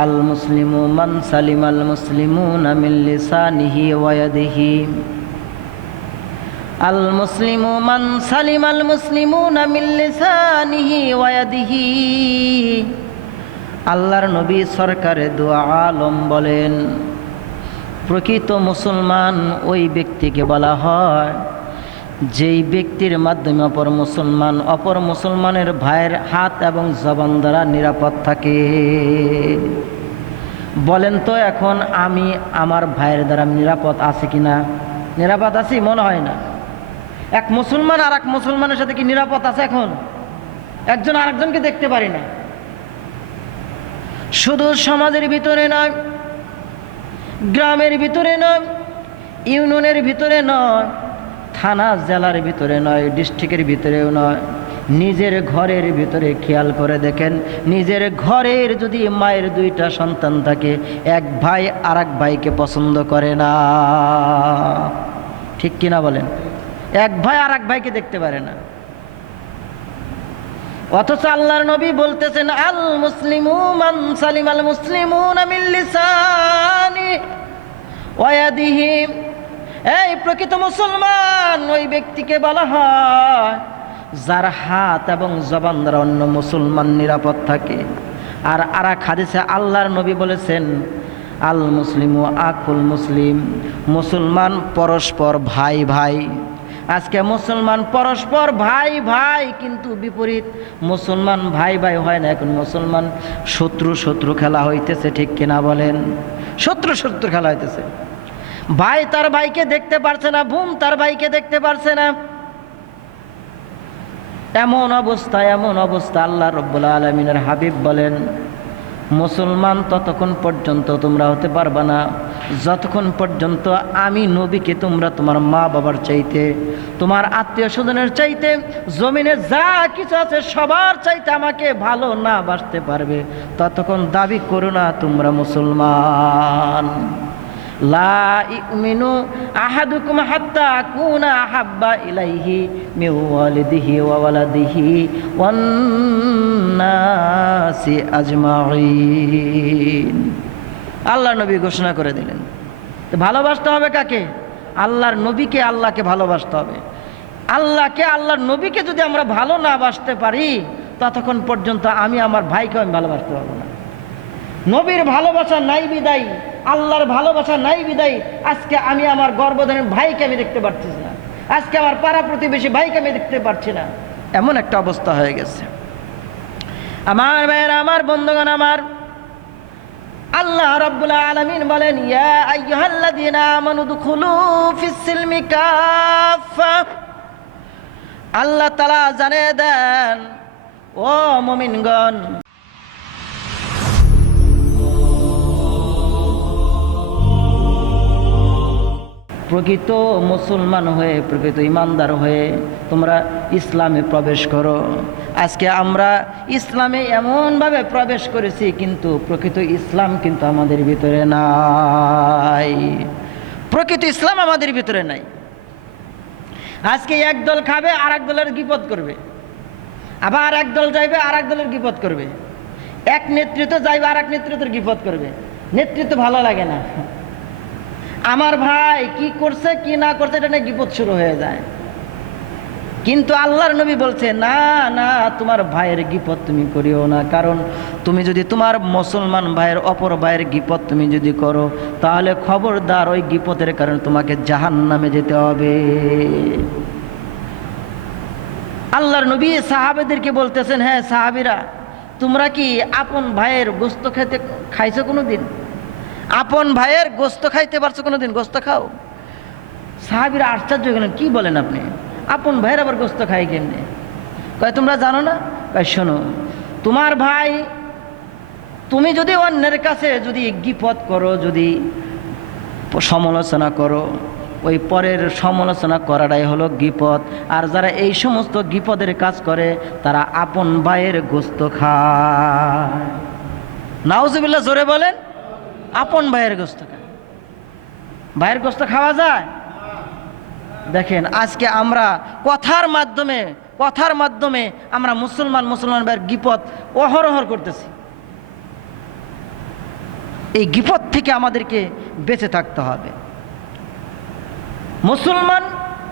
আল মুসলিমু মান সালিম আল মুসলিমুন মিন লিসানিহি ওয়া আল মুসলিমু মান সালিম আল মুসলিমুন মিন লিসানিহি ওয়া আল্লাহর নবী সরকারে দোয়া আলম বলেন, প্রকৃত মুসলমান ওই ব্যক্তিকে বলা হয় যেই ব্যক্তির মাধ্যমে অপর মুসলমান, অপর মুসলমানের ভাইয়ের হাত এবং জবান দ্বারা নিরাপদ থাকে। বলেন তো এখন আমি আমার ভাইয়ের দ্বারা নিরাপদ আছে কি না? নিরাপদ আছি মনে হয় না। এক মুসলমান আর এক মুসলমানের সাথে কি নিরাপদ আছে এখন? একজন আরেকজনকে দেখতে পারি না। শুধু সমাজের ভিতরে নয়, গ্রামের ভিতরে নয়, ইউনিয়নের ভিতরে নয় থানা জেলার ভিতরে নয়, ডিস্ট্রিক্টের ভিতরেও নয়। নিজের ঘরের ভিতরে খেয়াল করে দেখেন, নিজের ঘরের যদি মায়ের দুইটা সন্তান থাকে, এক ভাই আর এক ভাইকে পছন্দ করে না। ঠিক কিনা বলেন? এক ভাই আর এক ভাইকে দেখতে পারে না। অথচ আল্লাহর নবী বলতেছেন, আল মুসলিমু মান সালিম আল মুসলিমুন মিন লিসানি ওয়াদিহি এই প্রকৃত মুসলমান, ওই ব্যক্তিকে বলা হয়, যার হাত এবং জবান দ্বারা অন্য মুসলমান নিরাপদ থাকে। আর আর এক হাদিসে আল্লাহর নবী বলেছেন, আল মুসলিম ও আকুল মুসলিম। মুসলমান পরস্পর ভাই ভাই। আজকে মুসলমান পরস্পর ভাই ভাই, কিন্তু বিপরীত। মুসলমান ভাই ভাই হয় না, এখন মুসলমান শত্রু শত্রু খেলা হইতেছে, ঠিক কিনা বলেন? শত্রু শত্রু খেলা হইতেছে। ভাই তার ভাইকে দেখতে পারছে না, বুম তার ভাইকে দেখতে পারছে না। এমন অবস্থা এমন অবস্থা, আল্লাহ রব্বুল আলমিনের হাবিব বলেন, মুসলমান ততক্ষণ পর্যন্ত তোমরা হতে পারবা না। যতক্ষণ পর্যন্ত আমি নবীকে তোমরা তোমার মা বাবার চাইতে, তোমার আত্মীয় স্বজনের চাইতে, জমিনে যা কিছু আছে সবার চাইতে আমাকে ভালো না বাসতে পারবে, ততক্ষণ দাবি করো না তোমরা মুসলমান। লা আহাদুকুম ইলাইহি আল্লাহ নবী ঘোষণা করে দিলেন। তো ভালোবাসতে হবে কাকে? আল্লাহর নবীকে আল্লাহকে ভালোবাসতে হবে। আল্লাহকে, আল্লাহর নবীকে যদি আমরা ভালো না বাসতে পারি, ততক্ষণ পর্যন্ত আমি আমার ভাইকে আমি ভালোবাসতে পারব না। নবীর ভালোবাসা নাই বিদায়, আল্লাহর ভালোবাসা নাই বিদায়, আজকে আমি আমার গর্বধারণ ভাইকে আমি দেখতে পাচ্ছি না। আজকে আমার পাড়া প্রতিবেশী ভাইকে আমি দেখতে পারছি না। এমন একটা অবস্থা হয়ে গেছে। আমার ভাইয়ের, আমার বন্ধুগণ, আমার আল্লাহ রাব্বুল আলামিন বলেন, ইয়া ফিস সিলমি আল্লাহ তাআলা জানিয়ে দেন, ও মুমিনগণ প্রকৃত মুসলমান হয়ে, প্রকৃত ইমানদার হয়ে তোমরা ইসলামে প্রবেশ করো। আজকে আমরা ইসলামে এমনভাবে প্রবেশ করেছি, কিন্তু প্রকৃত ইসলাম কিন্তু আমাদের ভিতরে নাই। প্রকৃত ইসলাম আমাদের ভিতরে নাই। আজকে এক দল খাবে আর এক দলের গিপদ করবে। আবার এক দল যাইবে আর এক দলের গিপদ করবে। এক নেতৃত্ব যাইবে আর এক নেতৃত্বের গিপদ করবে। নেতৃত্ব ভালো লাগে না। আমার ভাই কি করছে, কি না করছে, এটা নিয়ে বিপদ শুরু হয়ে যায়। কিন্তু আল্লাহর নবী বলছে, না না, তোমার ভাইয়ের গিপদ তুমি করিও না। কারণ তুমি যদি তোমার মুসলমান ভাইয়ের অপর ভাইয়ের গিপদ তুমি যদি করো, তাহলে খবরদার ওই গিপদের কারণে তোমাকে জাহান নামে যেতে হবে। আল্লাহর নবী সাহাবেদেরকে বলতেছেন হ্যাঁ সাহাবিরা, তোমরা কি আপন ভাইয়ের গোস্ত খেতে খাইছো কোনো দিন আপন ভাইয়ের গোস্ত খাইতে পারছ কোনো দিন গোস্ত খাও। সাহাবিরা আশ্চর্য গেলেন, কি বলেন আপনি? আপন ভাইয়ের আবার গোস্ত খাই কেমনে? কয়, তোমরা জানো না? কয়, শোনো, তোমার ভাই, তুমি যদি অন্যের কাছে যদি গিপদ করো, যদি সমালোচনা করো, ওই পরের সমালোচনা করাটাই হলো গিপদ আর যারা এই সমস্ত গিপদের কাজ করে, তারা আপন ভাইয়ের গোস্ত খায়। নাউজুবিল্লাহ, জোরে বলেন। আপন ভাইয়ের গোস্ত খায়। ভাইয়ের গোস্ত খাওয়া যায়? দেখেন, আজকে আমরা কথার মাধ্যমে কথার মাধ্যমে আমরা মুসলমান মুসলমান ভাইয়ের গিপদ অহরহর করতেছি। এই বিপদ থেকে আমাদেরকে বেঁচে থাকতে হবে। মুসলমান,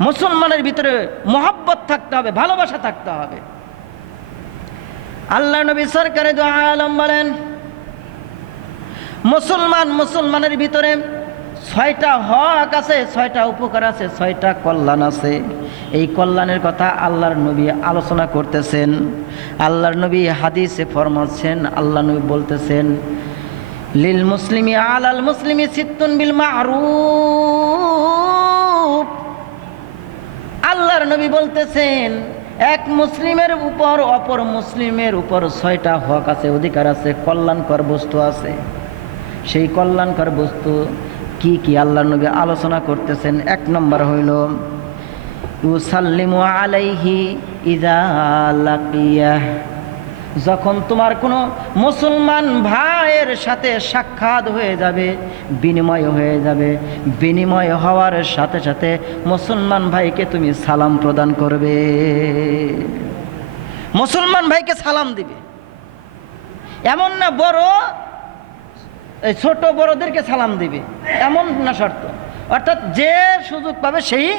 মুসলমানের ভিতরে মহাব্বত থাকতে হবে, ভালোবাসা থাকতে হবে। আল্লাহ নবী সরকারে আলম বলেন মুসলমান মুসলমানের ভিতরে ছয়টা হক আছে, ছয়টা উপকার আছে, ছয়টা কল্যাণ আছে। এই কল্যাণের কথা আল্লাহর নবী আলোচনা করতেছেন। আল্লাহর নবী হাদিসে ফরমাচ্ছেন আল্লাহ নবী বলতেছেন, লিল মুসলিমি আলাল মুসলিমি সিত্তুন বিল মারুফ। আল্লাহর নবী বলতেছেন, এক মুসলিমের উপর অপর মুসলিমের উপর ছয়টা হক আছে, অধিকার আছে, কল্যাণকর বস্তু আছে। সেই কল্যাণকর বস্তু কি কি আল্লাহ নবী আলোচনা করতেছেন? এক নম্বর হইল, ইউসাল্লিমু আলাইহি ইদা লাকিয়াহ যখন তোমার কোনো মুসলমান ভাইয়ের সাথে সাক্ষাৎ হয়ে যাবে, বিনিময় হয়ে যাবে, বিনিময় হওয়ার সাথে সাথে মুসলমান ভাইকে তুমি সালাম প্রদান করবে। মুসলমান ভাইকে সালাম দিবে। এমন না বড় ছোট বড়দেরকে সালাম দিবে। এমন না শর্ত। অর্থাৎ যে সুযোগ পাবে সেই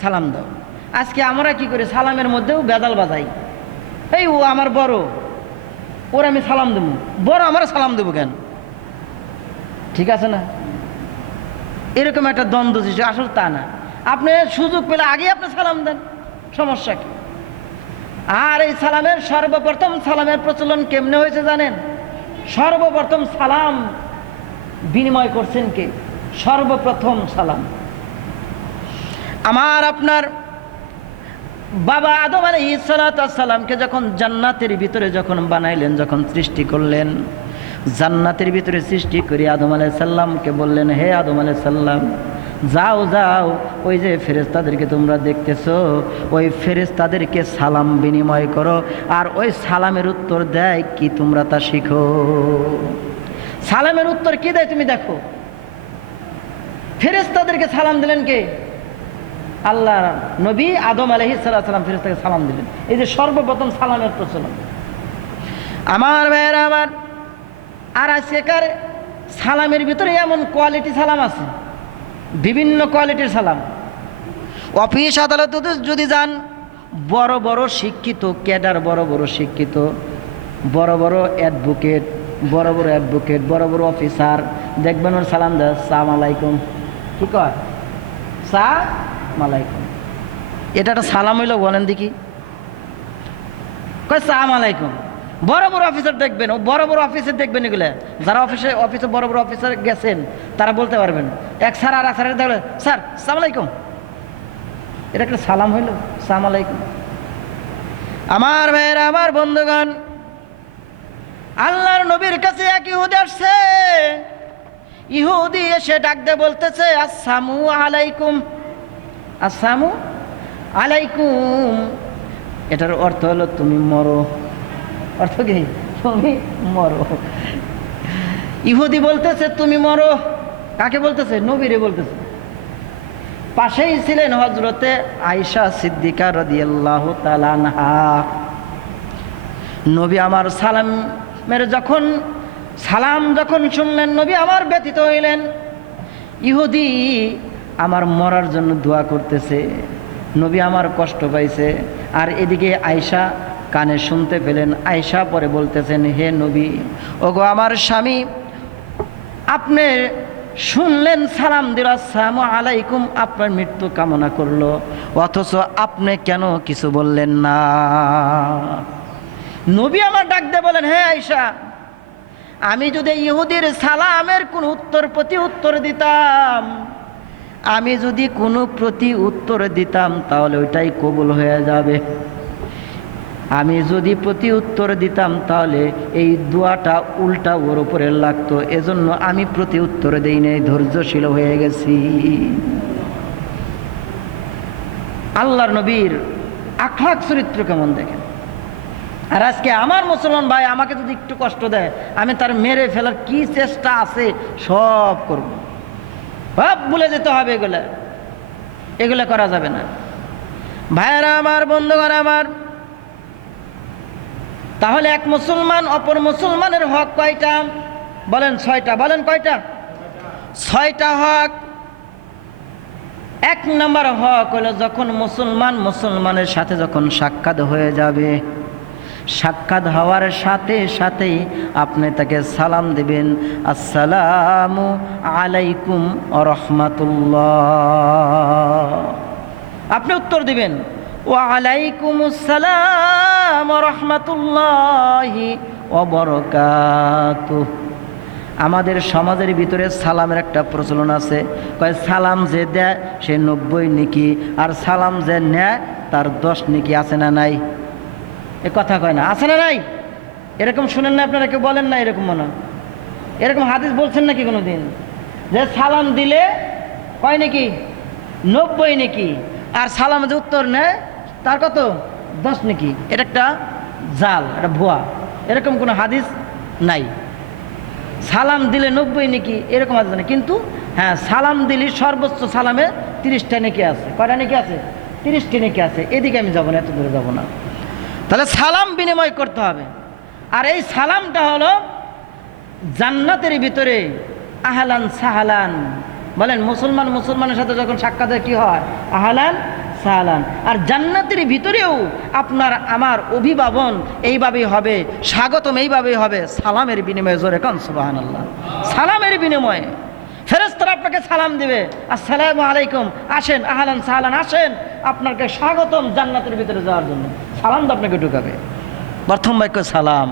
সালাম দাও। আজকে আমরা কি করি? সালামের মধ্যেও বেদাল বাজাই। এই ও আমার বড়। ওর আমি সালাম দেবো। বড় আমার সালাম দেবো কেন? ঠিক আছে না? এরকম একটা দ্বন্দ্ব সৃষ্টি। আসলে তা না। আপনি সুযোগ পেলে আগে আপনি সালাম দেন। সমস্যা কি? আর এই সালামের সর্বপ্রথম সালামের প্রচলন কেমনে হয়েছে জানেন? সর্বপ্রথম সালাম বিনিময় করছেন কে? সর্বপ্রথম সালাম। আমার আপনার বাবা আদম আলী সালামকে যখন জান্নাতের ভিতরে যখন বানাইলেন, যখন সৃষ্টি করলেন, জান্নাতের ভিতরে সৃষ্টি করে আদম আলাই সাল্লামকে বললেন, হে আদম আলাই সাল্লাম যাও যাও, ওই যে ফেরেস্তাদেরকে তোমরা দেখতেছো, ওই ফেরেস্তাদেরকে সালাম বিনিময় করো, আর ওই সালামের উত্তর দেয় কি তোমরা তা শিখো। সালামের উত্তর কি দেয় তুমি দেখো? ফেরেস্তাদেরকে সালাম দিলেন কে? আল্লাহ নবী আদম আলহি সাল্লাম ফেরেস্তাকে সালাম দিলেন। এই যে সর্বপ্রথম সালামের প্রচলন। আমার ভাইয়েরা, আমার আর আজকেকার সালামের ভিতরে এমন কোয়ালিটি সালাম আছে, বিভিন্ন কোয়ালিটির সালাম। অফিস আদালতে যদি যান, বড় বড় শিক্ষিত, ক্যাডার বড় বড় শিক্ষিত, বড় বড় অ্যাডভোকেট বড় বড় অ্যাডভোকেট বড় বড় অফিসার দেখবেন ওর সালাম দেয়, সালাম আলাইকুম। কি কয়? সা মালাইকুম এটা একটা সালাম হইল, বলেন দেখি। কয়, সালাম আলাইকুম। বড় বড় অফিসার দেখবেন, ও বড় বড় অফিসে দেখবেন এগুলো। যারা অফিসে অফিসে বড় বড় অফিসার গেছেন, তারা বলতে পারবেন, এক স্যার আর এক স্যারের দেখলে স্যার, সালাম আলাইকুম। এটা একটা সালাম হইল, সালাম আলাইকুম। আমার ভাইয়েরা, আমার বন্ধুগণ আল্লাহর নবীর কাছে এক ইহুদি আসছে। ইহুদি এসে ডাক দিয়ে বলতেছে, আসসামু আলাইকুম। আসসামু আলাইকুম। এটার অর্থ হলো, তুমি মরো। অর্থ কি? তুমি মরো। ইহুদি বলতেছে, তুমি মরো। কাকে বলতেছে? নবীরে বলতেছে। পাশেই ছিলেন হজরতে আয়সা সিদ্দিকা রদিয়াল্লাহ তালানহা নবী আমার সালামের যখন সালাম যখন শুনলেন, নবী আমার ব্যতীত হইলেন। ইহুদি আমার মরার জন্য দোয়া করতেছে, নবী আমার কষ্ট পাইছে। আর এদিকে আয়সা কানে শুনতে পেলেন আয়সা পরে বলতেছেন, হে নবী, ওগো আমার স্বামী, আপনি শুনলেন সালাম দিল, আসসালামু আলাইকুম, আপনার মৃত্যু কামনা করল, অথচ আপনি কেন কিছু বললেন না? নবী আমার ডাক দিয়ে বলেন হ্যাঁ আয়সা আমি যদি ইহুদির সালামের কোন উত্তর প্রতি উত্তর দিতাম, আমি যদি কোনো প্রতি উত্তর দিতাম, তাহলে ওইটাই কবুল হয়ে যাবে। আমি যদি প্রতি উত্তর দিতাম, তাহলে এই দোয়াটা উল্টা ওর উপরে লাগতো। এজন্য আমি প্রতি উত্তর দিই নাই, ধৈর্যশীল হয়ে গেছি। আল্লাহর নবীর আখলাক চরিত্র কেমন দেখেন? আর আজকে আমার মুসলমান ভাই আমাকে যদি একটু কষ্ট দেয়, আমি তার মেরে ফেলার কি চেষ্টা আছে, সব করব। সব ভুলে যেতে হবে এগুলো। এগুলো করা যাবে না। ভাইয়েরা আমার, বন্ধুগণ আমার, তাহলে এক মুসলমান অপর মুসলমানের হক কয়টা? বলেন ছয়টা, বলেন কয়টা? ছয়টা হক। এক নম্বর হক হলো যখন মুসলমান মুসলমানের সাথে যখন সাক্ষাৎ হয়ে যাবে। সাক্ষাৎ হওয়ার সাথে সাথেই আপনি তাকে সালাম দিবেন। আসসালামু আলাইকুম রহমাতুল্লাহ। আপনি উত্তর দিবেন। ও আলাইকুম আসসালাম রহমাতুল্লাহি অবরকাতুহ আমাদের সমাজের ভিতরে সালামের একটা প্রচলন আছে। কয় সালাম যে দেয় সে নব্বই নিকি, আর সালাম যে নেয় তার দশ নিকি আছে না নাই? এ কথা কয় না। আছে না নাই? এরকম শুনেন না আপনারা, কেউ বলেন না এরকম মনে এরকম হাদিস বলছেন নাকি কোনো দিন যে সালাম দিলে কয় নাকি? নব্বই নাকি? আর সালাম যে উত্তর নেয়, তার কত? দশ নাকি? এটা একটা জাল, এটা ভুয়া। এরকম কোনো হাদিস নাই। সালাম দিলে নব্বই নাকি? এরকম আছে না কিন্তু হ্যাঁ সালাম দিলে সর্বোচ্চ সালামে তিরিশটা নাকি আছে। কয়টা নাকি আছে? তিরিশটি নাকি আছে। এদিকে আমি যাব না, এত দূরে যাব না। তাহলে সালাম বিনিময় করতে হবে। আর এই সালামটা হলো জান্নাতের ভিতরে আহলান সাহালান। বলেন, মুসলমান মুসলমানের সাথে যখন সাক্ষাতের কি হয়? আহলান সাহালান। আর জান্নাতের ভিতরেও আপনার, আমার অভিভাবন এইভাবেই হবে, স্বাগতম এইভাবেই হবে। সালামের বিনিময়ে জোরে কন সুবাহান আল্লাহ সালামের বিনিময়ে ফেরেস্তারা আপনাকে সালাম দিবে। আসসালামু আলাইকুম, আসেন, আহলান সাহালান, আসেন। আপনাকে স্বাগতম জান্নাতের ভিতরে যাওয়ার জন্য। সালাম তো আপনাকে ঢুকাবে। প্রথম বাক্য সালাম।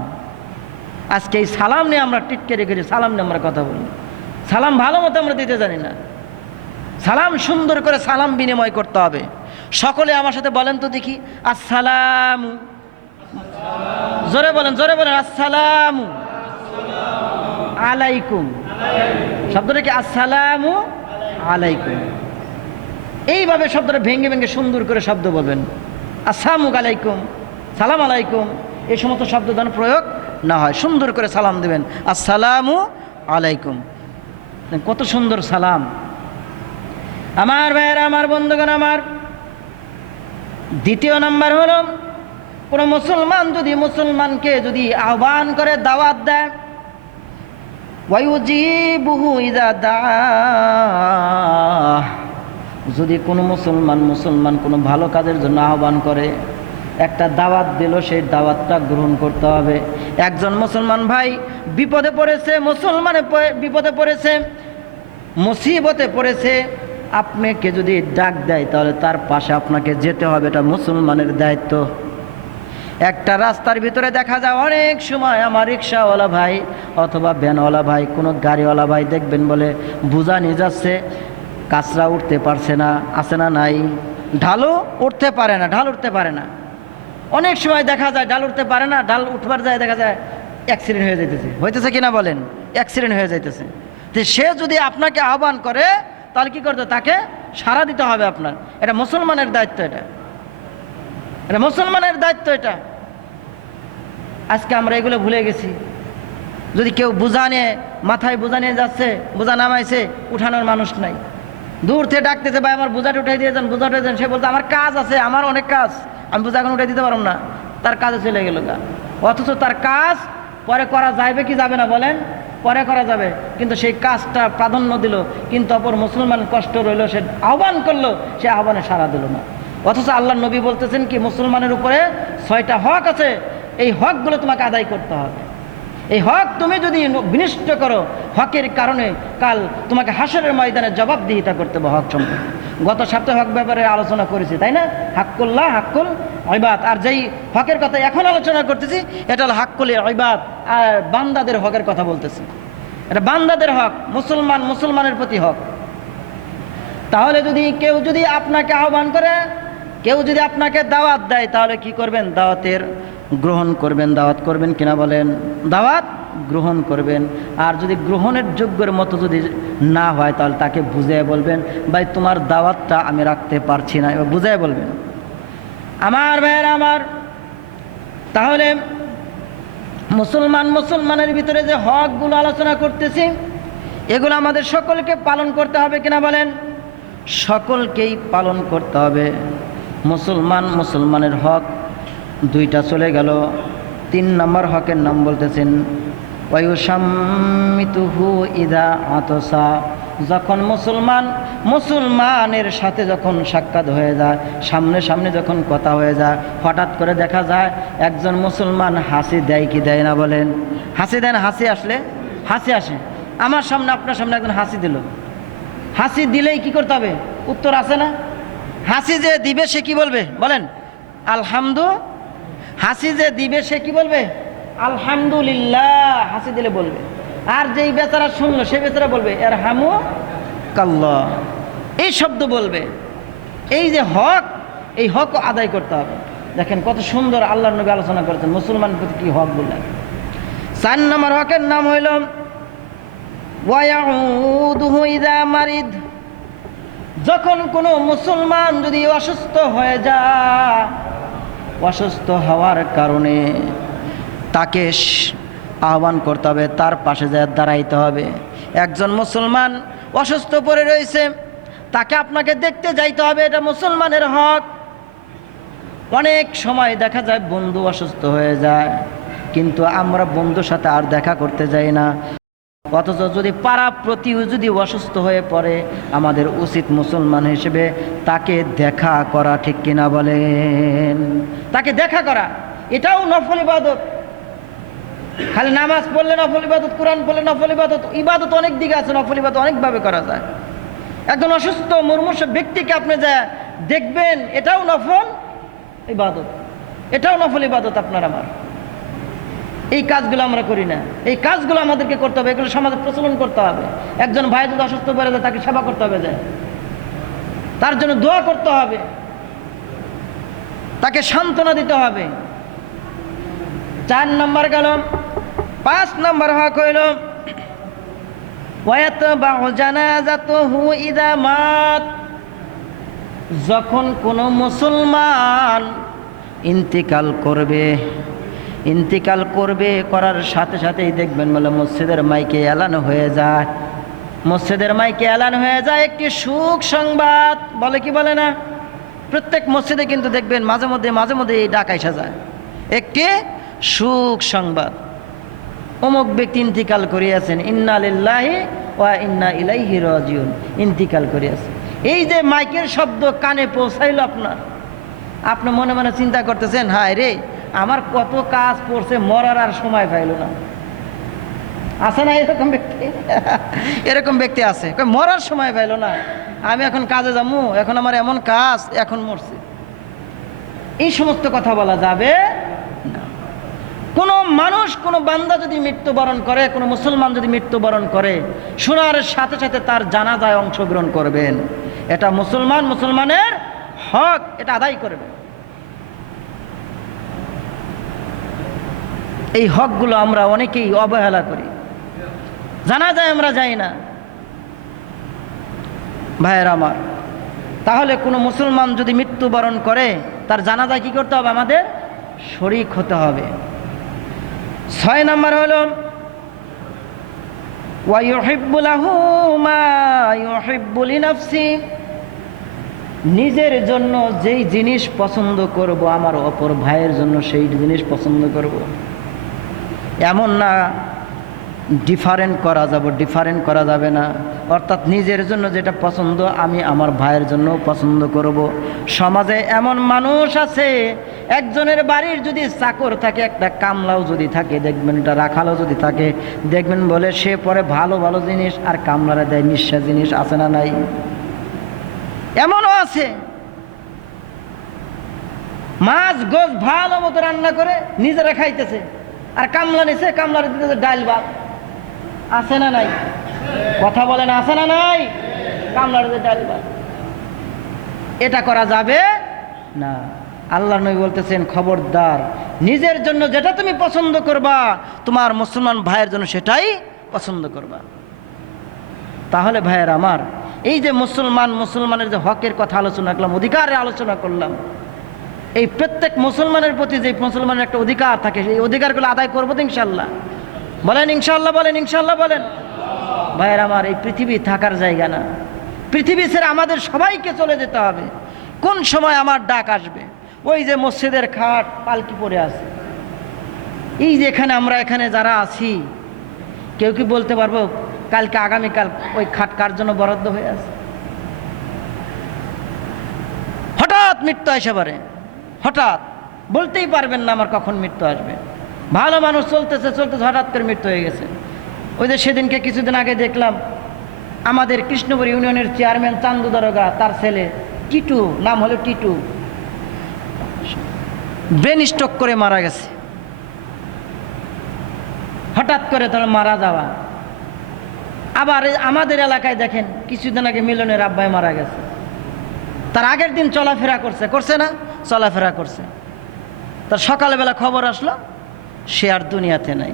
আজকে এই সালাম নিয়ে আমরা টিটকেরি করি সালাম নিয়ে আমরা কথা বলি। সালাম ভালো মতো আমরা দিতে জানি না। সালাম সুন্দর করে সালাম বিনিময় করতে হবে। সকলে আমার সাথে বলেন তো দেখি, আসসালাম। জোরে বলেন জোরে বলেন, আসসালাম। আলাইকুম। শব্দটা কি? আসসালামু আলাইকুম। এইভাবে শব্দটা ভেঙে ভেঙে সুন্দর করে শব্দ বলবেন। আসসালামু আলাইকুম, সালাম আলাইকুম। এই সমস্ত শব্দ যেন প্রয়োগ না হয়। সুন্দর করে সালাম দেবেন। আসসালামু আলাইকুম। কত সুন্দর সালাম। আমার ভাইয়েরা, আমার বন্ধুগণ, আমার দ্বিতীয় নাম্বার হলো, কোনো মুসলমান যদি মুসলমানকে যদি আহ্বান করে, দাওয়াত দেয় ওয়ায়ুজিবুহু ইদা দাআহ যদি কোনো মুসলমান মুসলমান কোনো ভালো কাজের জন্য আহ্বান করে, একটা দাওয়াত দিল, সেই দাওয়াতটা গ্রহণ করতে হবে। একজন মুসলমান ভাই বিপদে পড়েছে, মুসলমানে বিপদে পড়েছে, মুসিবতে পড়েছে, আপনাকে যদি ডাক দেয়, তাহলে তার পাশে আপনাকে যেতে হবে, এটা মুসলমানের দায়িত্ব। একটা রাস্তার ভিতরে দেখা যায় অনেক সময় আমার রিক্সাওয়ালা ভাই অথবা ভ্যানওয়ালা ভাই, কোনো গাড়িওয়ালা ভাই দেখবেন বলে বোঝা নিয়ে যাচ্ছে। কাঁচরা উঠতে পারছে না, আছে না নাই। ঢালও উঠতে পারে না, ঢাল উঠতে পারে না। অনেক সময় দেখা যায় ডাল উঠতে পারে না ডাল উঠবার যায় দেখা যায় অ্যাক্সিডেন্ট হয়ে যাইতেছে। হইতেছে কিনা বলেন? অ্যাক্সিডেন্ট হয়ে যাইতেছে। তো সে যদি আপনাকে আহ্বান করে, তাহলে কি করতে তাকে সাড়া দিতে হবে আপনার। এটা মুসলমানের দায়িত্ব এটা। এটা মুসলমানের দায়িত্ব এটা। আজকে আমরা এগুলো ভুলে গেছি। যদি কেউ বোঝা নিয়ে মাথায় বোঝা নিয়ে যাচ্ছে, বোঝা নামাইছে, উঠানোর মানুষ নাই। দূর থেকে ডাকতেছে, ভাই, আমার বোঝাটা উঠাই দিয়ে যান বোঝা উঠাই দেন। সে বলছে, আমার কাজ আছে, আমার অনেক কাজ, আমি বোঝা এখন উঠাই দিতে পারব না। তার কাজে চলে গেল গা। অথচ তার কাজ পরে করা যাবে কি যাবে না বলেন? পরে করা যাবে। কিন্তু সেই কাজটা প্রাধান্য দিল, কিন্তু অপর মুসলমান কষ্ট রইল, সে আহ্বান করল, সে আহ্বানে সাড়া দিল না। অথচ আল্লাহ নবী বলতেছেন কি, মুসলমানের উপরে ছয়টা হক আছে, এই হকগুলো তোমাকে আদায় করতে হবে। এই হক তুমি যদি বিনিষ্ট করো, হকের কারণে কাল তোমাকে হাসরের ময়দানে জবাবদিহিতা করতে হবে হক সম্পর্কে। গত সপ্তাহে হক ব্যাপারে আলোচনা করেছি, তাই না? হাক্কুল্লাহ, হাক্কুল ঐবাদ আর যেই হকের কথা এখন আলোচনা করতেছি, এটা হলো হাক্কুল ঐবাদ আর বান্দাদের হকের কথা বলতেছি। এটা বান্দাদের হক, মুসলমান মুসলমানের প্রতি হক। তাহলে যদি কেউ যদি আপনাকে আহ্বান করে, কেউ যদি আপনাকে দাওয়াত দেয়, তাহলে কি করবেন? দাওয়াতের গ্রহণ করবেন, দাওয়াত করবেন কিনা বলেন? দাওয়াত গ্রহণ করবেন। আর যদি গ্রহণের যোগ্যের মতো যদি না হয়, তাহলে তাকে বুঝিয়ে বলবেন, ভাই, তোমার দাওয়াতটা আমি রাখতে পারছি না। এবার বুঝিয়ে বলবেন, আমার ভাইয়ের, আমার তাহলে মুসলমান মুসলমানের ভিতরে যে হকগুলো আলোচনা করতেছি, এগুলো আমাদের সকলকে পালন করতে হবে কিনা বলেন? সকলকেই পালন করতে হবে। মুসলমান মুসলমানের হক দুইটা চলে গেল। তিন নম্বর হকের নাম বলতেছেন ওয়ুসাম্মিতুহু ইদা আতসা। যখন মুসলমান, মুসলমানের সাথে যখন সাক্ষাৎ হয়ে যায়, সামনে সামনে যখন কথা হয়ে যায়, হঠাৎ করে দেখা যায়, একজন মুসলমান হাসি দেয় কি দেয় না বলেন। হাসি দেয় না, হাসি আসলে? হাসি আসে। আমার সামনে, আপনার সামনে একজন হাসি দিল। হাসি দিলেই কি করতে হবে? উত্তর আছে না? হাসি যে দিবে সে কি বলবে? বলেন, আলহামদু হাসি যে দিবে সে কি বলবে? আলহামদুলিল্লাহ, হাসি দিলে বলবে। আর যেই বেচারা শুনলো, সে বেচারা বলবে এর হামু কাল্লা এই শব্দ বলবে। এই যে হক, এই হক আদায় করতে হবে। দেখেন কত সুন্দর আল্লাহ নবী আলোচনা করেছেন মুসলমানের প্রতি কি হক বললেন? চার নম্বর হকের নাম হইল মারিদ। যখন কোনো মুসলমান যদি অসুস্থ হয়ে যায় অসুস্থ হওয়ার কারণে তাকে আহ্বান করতে হবে, তার পাশে যায় দাঁড়াইতে হবে। একজন মুসলমান অসুস্থ পড়ে রয়েছে, তাকে আপনাকে দেখতে যাইতে হবে, এটা মুসলমানের হক। অনেক সময় দেখা যায় বন্ধু অসুস্থ হয়ে যায়, কিন্তু আমরা বন্ধুর সাথে আর দেখা করতে যাই না। অথচ যদি পাড়া প্রতি যদি অসুস্থ হয়ে পড়ে, আমাদের উচিত মুসলমান হিসেবে তাকে দেখা করা, ঠিক কিনা বলেন? তাকে দেখা করা, এটাও নফল ইবাদত। খালি নামাজ পড়লে নফল ইবাদত, কোরআন পড়লে নফল ইবাদত ইবাদত অনেক দিকে আছে, নফল ইবাদত অনেকভাবে করা যায়। একজন অসুস্থ, মুর্মুষ ব্যক্তিকে আপনি যা দেখবেন, এটাও নফল ইবাদত। এটাও নফল ইবাদত আপনার আমার। এই কাজগুলো আমরা করি না। এই কাজগুলো আমাদেরকে করতে হবে, এগুলো সমাজে প্রচলন করতে হবে। একজন ভাই যদি অসুস্থ পড়ে যায়, তাকে সেবা করতে হবে যায় তার জন্য দোয়া করতে হবে। তাকে সান্ত্বনা দিতে হবে। চার নম্বর গেল পাঁচ নম্বর হক হইল যখন কোনো মুসলমান ইন্তিকাল করবে ইন্তিকাল করবে, করার সাথে সাথেই দেখবেন বলে মসজিদের মাইকে এলান হয়ে যায়। মসজিদের মাইকে এলান হয়ে যায় একটি সুখ সংবাদ, বলে কি বলে না? প্রত্যেক মসজিদে কিন্তু দেখবেন মাঝে মধ্যে মাঝে মধ্যে এই ডাক আইসা যায়। একটি সুখ সংবাদ। অমুক ব্যক্তি ইন্তিকাল করিয়াছেন, ইন্না লিল্লাহি ওয়া ইন্না ইলাইহি রাজিউন। ইন্তিকাল করিয়াছেন এই যে মাইকের শব্দ কানে পৌঁছাইল আপনার। আপনি মনে মনে চিন্তা করতেছেন, হায় রে আমার কত কাজ পড়ছে, মরার আর সময় পাইল না। আছে না এরকম ব্যক্তি? এরকম ব্যক্তি আছে। মরার সময় পাইল না। আমি এখন কাজে যাব এখন আমার এমন কাজ, এখন মরছে। এই সমস্ত কথা বলা যাবে কোনো মানুষ, কোনো বান্দা যদি মৃত্যুবরণ করে, কোনো মুসলমান যদি মৃত্যুবরণ করে, শোনার সাথে সাথে তার জানাজায় অংশগ্রহণ করবেন। এটা মুসলমান, মুসলমানের হক, এটা আদায় করবে এই হকগুলো আমরা অনেকেই অবহেলা করি। জানা যায় আমরা যাই না। ভাইয়ের আমার, তাহলে কোনো মুসলমান যদি মৃত্যুবরণ করে, তার জানাজা কি করতে হবে আমাদের? শরিক হতে হবে। ছয় নম্বর হলো নিজের জন্য যেই জিনিস পছন্দ করব, আমার অপর ভাইয়ের জন্য সেই জিনিস পছন্দ করব। এমন না ডিফারেন্ট করা যাব ডিফারেন্ট করা যাবে না। অর্থাৎ নিজের জন্য যেটা পছন্দ, আমি আমার ভাইয়ের জন্য পছন্দ করব। সমাজে এমন মানুষ আছে, একজনের বাড়ির যদি চাকর থাকে, একটা কামলাও যদি থাকে, দেখবেন এটা রাখালও যদি থাকে, দেখবেন বলে সে পরে ভালো ভালো জিনিস, আর কামলারা দেয় নিঃশ্বাস জিনিস, আছে না নাই? এমনও আছে। মাছ গোছ ভালো মতো রান্না করে নিজেরা খাইতেছে। আর কামলা নিছে, কামলার দিতেছে ডাল ভাত। আছে না নাই? কথা বলেন, আছে না নাই? কামলার দিতে ডাল ভাত। এটা করা যাবে না। আল্লাহ নবী বলতেছেন, খবরদার, নিজের জন্য যেটা তুমি পছন্দ করবা, তোমার মুসলমান ভাইয়ের জন্য সেটাই পছন্দ করবা। তাহলে ভাইয়ের আমার, এই যে মুসলমান, মুসলমানের যে হকের কথা আলোচনা করলাম, অধিকারের আলোচনা করলাম এই প্রত্যেক মুসলমানের প্রতি যে মুসলমানের একটা অধিকার থাকে, সেই অধিকারগুলো আদায় করব তো ইনশাল্লাহ বলেন ইনশাল্লাহ বলেন ইনশাল্লাহ বলেন। ভাইয়ের আমার, এই পৃথিবী থাকার জায়গা না। পৃথিবী ছেড়ে আমাদের সবাইকে চলে যেতে হবে। কোন সময় আমার ডাক আসবে? ওই যে মসজিদের খাট, পালকি পড়ে আছে। এই যে এখানে আমরা এখানে যারা আছি, কেউ কি বলতে পারব কালকে আগামীকাল ওই খাট কার জন্য বরাদ্দ হয়ে আছে? হঠাৎ মৃত্যু আসে পারে হঠাৎ বলতেই পারবেন না আমার কখন মৃত্যু আসবে। ভালো মানুষ চলতেছে চলতেছে, হঠাৎ করে মৃত্যু হয়ে গেছে। ওই যে সেদিনকে কিছুদিন আগে দেখলাম, আমাদের কৃষ্ণপুর ইউনিয়নের চেয়ারম্যান চান্দু দারোগা, তার ছেলে টিটু, নাম হলো টিটু। ব্রেন স্ট্রোক করে মারা গেছে। হঠাৎ করে তার মারা যাওয়া। আবার আমাদের এলাকায় দেখেন, কিছুদিন আগে মিলনের আব্বাই মারা গেছে। তার আগের দিন চলাফেরা করছে করছে না? চলাফেরা করছে। তার সকালবেলা খবর আসলো, সে আর দুনিয়াতে নাই।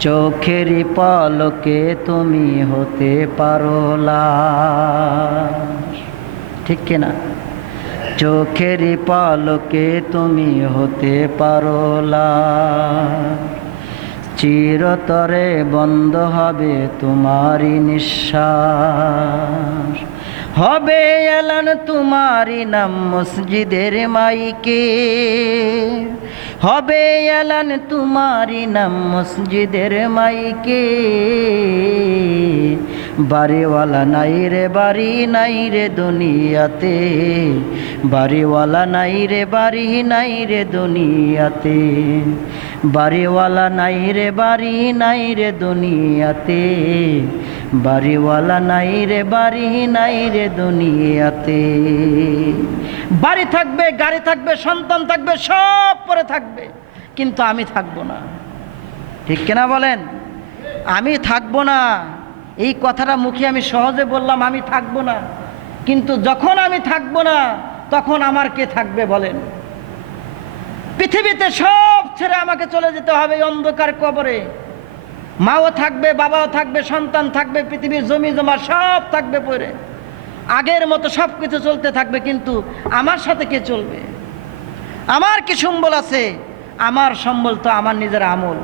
চোখেরই পলকে তুমি হতে পারো। ঠিক কিনা? চোখেরই পলকে তুমি হতে পারো চিরতরে বন্ধ হবে তোমারই নিঃশ্বাস। হবে এলান তোমারই নাম মসজিদের মাইকে। হবে এলান তোমারই নাম মসজিদের মাইকে। বাড়িওয়ালা নাই রে, বাড়ি নাই রে দুনিয়াতে। বাড়িওয়ালা নাই রে, বাড়ি নাই রে দুনিয়াতে। বাড়িওয়ালা নাই রে, বাড়ি নাই রে দুনিয়াতে। বাড়িওয়ালা নাই রে, বাড়ি নাই রে দুনিয়াতে। বাড়ি থাকবে, গাড়ি থাকবে, সন্তান থাকবে, সব পরে থাকবে। কিন্তু আমি থাকব না। ঠিক কিনা বলেন? আমি থাকব না। এই কথাটা মুখে আমি সহজে বললাম, আমি থাকব না। কিন্তু যখন আমি থাকব না, তখন আমার কে থাকবে বলেন? পৃথিবীতে সব ছেড়ে আমাকে চলে যেতে হবে অন্ধকার কবরে। মাও থাকবে, বাবাও থাকবে, সন্তান থাকবে, পৃথিবীর জমি জমা সব থাকবে পরে আগের মতো সব কিছু চলতে থাকবে, কিন্তু আমার সাথে কে চলবে? আমার কি সম্বল আছে? আমার সম্বল তো আমার নিজের আমল।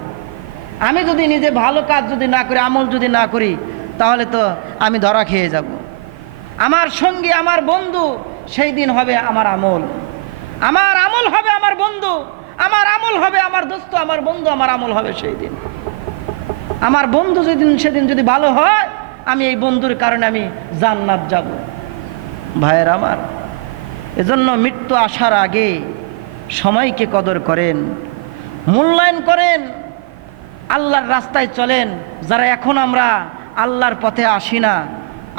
আমি যদি নিজে ভালো কাজ যদি না করি, আমল যদি না করি, তাহলে তো আমি ধরা খেয়ে যাব। আমার সঙ্গী, আমার বন্ধু, সেই দিন হবে আমার আমল। আমার আমল হবে আমার বন্ধু, আমার আমল হবে আমার দোস্ত, আমার বন্ধু আমার আমল হবে সেই দিন। আমার বন্ধু যেদিন সেদিন যদি ভালো হয়, আমি এই বন্ধুর কারণে আমি জান্নাত যাব। ভাইয়ের আমার, এজন্য মৃত্যু আসার আগে সময়কে কদর করেন, মূল্যায়ন করেন, আল্লাহর রাস্তায় চলেন। যারা এখন আমরা আল্লাহর পথে আসি না,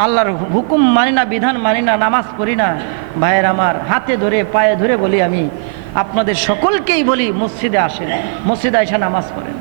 আল্লাহর হুকুম মানি না, বিধান মানি না, নামাজ পড়ি না, ভাইয়ের আমার, হাতে ধরে, পায়ে ধরে বলি আমি, আপনাদের সকলকেই বলি মসজিদে আসেন, মসজিদে এসে নামাজ পড়েন।